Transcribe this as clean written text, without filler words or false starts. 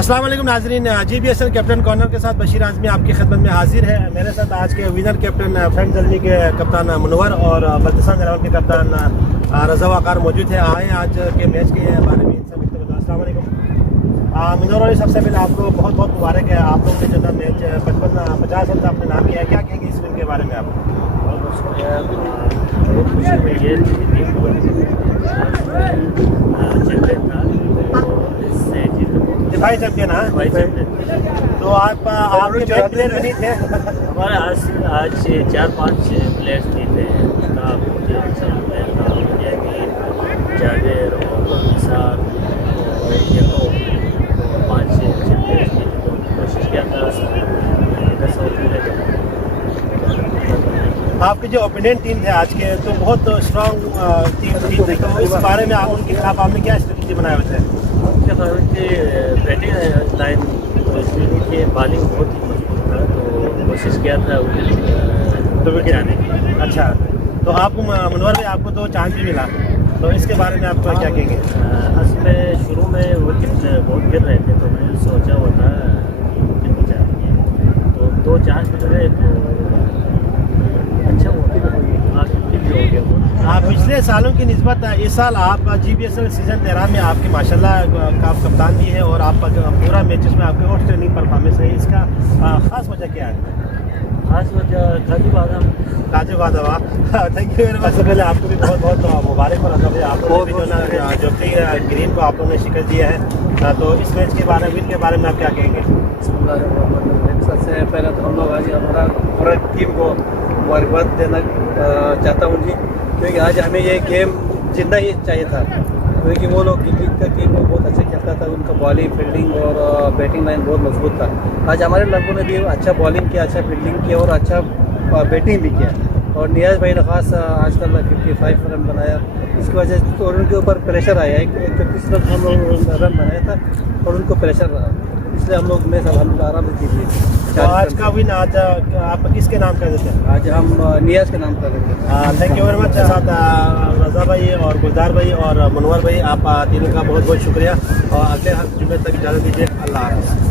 अस्सलाम वालेकुम नाजरीन, GBSL कैप्टन कॉर्नर के साथ बशीर आज़मी आपकी खिदमत में हाजिर है। मेरे साथ आज के विनर कैप्टन फ्रेंड जल्दी के कप्तान मुनव्वर और बल्तिस्तान इलेवन के कप्तान रज़ा वक़ार मौजूद है। आए आज के मैच के बारे में इनसे मिलते हैं। अस्सलाम वालेकुम मुनव्वर, सबसे पहले आपको बहुत बहुत मुबारक है। आप लोग ने जो ना मैच 50 रन अपने नाम किया है, क्या कहेंगे इस विन के बारे में आप? भाई चैंपियन है तो आप आपके जो प्लेयर नहीं थे हमारे आज 4-5 प्लेयर्स नहीं थे। मुझे अच्छा प्लेयर था जावेद और निसार और ये तो 5-6 अच्छे प्लेयर्स थे, तो कोशिश किया था 10 ओवर में। आपके जो ओपोनेंट टीम थे आज के, तो बहुत स्ट्रॉन्ग टीम थी, तो इस बारे में आप उनके खिलाफ आपने क्या स्ट्रेटजी बनाए हुए थे? उनकी बैटिंग लाइन मजबूत थी, बॉलिंग बहुत ही मजबूत था, तो कोशिश किया था तो विकेट आने की। अच्छा, तो आपको मुनव्वर भाई आपको तो चांस भी मिला, तो इसके बारे में आप क्या कहेंगे? असल में शुरू में विकेट बहुत गिर रहे थे, तो मैंने सोचा हुआ था विकेट बचाएंगे, तो 2 चांस मिल गए, तो अच्छा हुआ हो गया वो। आप पिछले सालों की निस्बत इस साल आप GBSL सीज़न 13 में आपके माशाल्लाह का कप्तान भी है और आप पूरा मैचेस में आपके आउटस्टैंडिंग परफॉर्मेंस है। इसका ख़ास वजह क्या है? खास वजह काजू बादाम। Thank you very much. सबसे पहले आपको भी बहुत बहुत मुबारक और आपको भी जो ना जो कि ग्रीन को आप लोगों ने शिकस्त दिया है, तो इस मैच के बारे में विन के बारे में आप क्या कहेंगे? सबसे पहले तो हम लोग आज हमारा पूरा टीम को मुबारकबाद देना चाहता हूँ जी, क्योंकि आज हमें ये गेम जीतना ही चाहिए था, क्योंकि वो लोग दिल्ली का टीम को बहुत अच्छा खेलता था, उनका बॉलिंग फील्डिंग और बैटिंग लाइन बहुत मजबूत था। आज हमारे लोगों ने भी अच्छा बॉलिंग किया, अच्छा फील्डिंग किया और अच्छा बैटिंग भी किया, और नियाज भाई ने खास आजकल 55 रन बनाया। इसकी वजह से तो उनके ऊपर प्रेशर आया, 31 रन हम लोग रन बनाया था और उनको प्रेशर रहा, इसलिए हम लोग मैच अलहमदुलिल्लाह आराम से जीत गए। तो आज का विन आज आप किसके नाम कर देते हैं? आज हम नियाज के नाम कर देते हैं। Thank you very much. साथ रज़ा भाई और गुलजार भाई और मुनव्वर भाई, आप तीनों का बहुत बहुत शुक्रिया और अगले जुम्मे तक इजाज़त दीजिए। अल्लाह हाफ़िज़।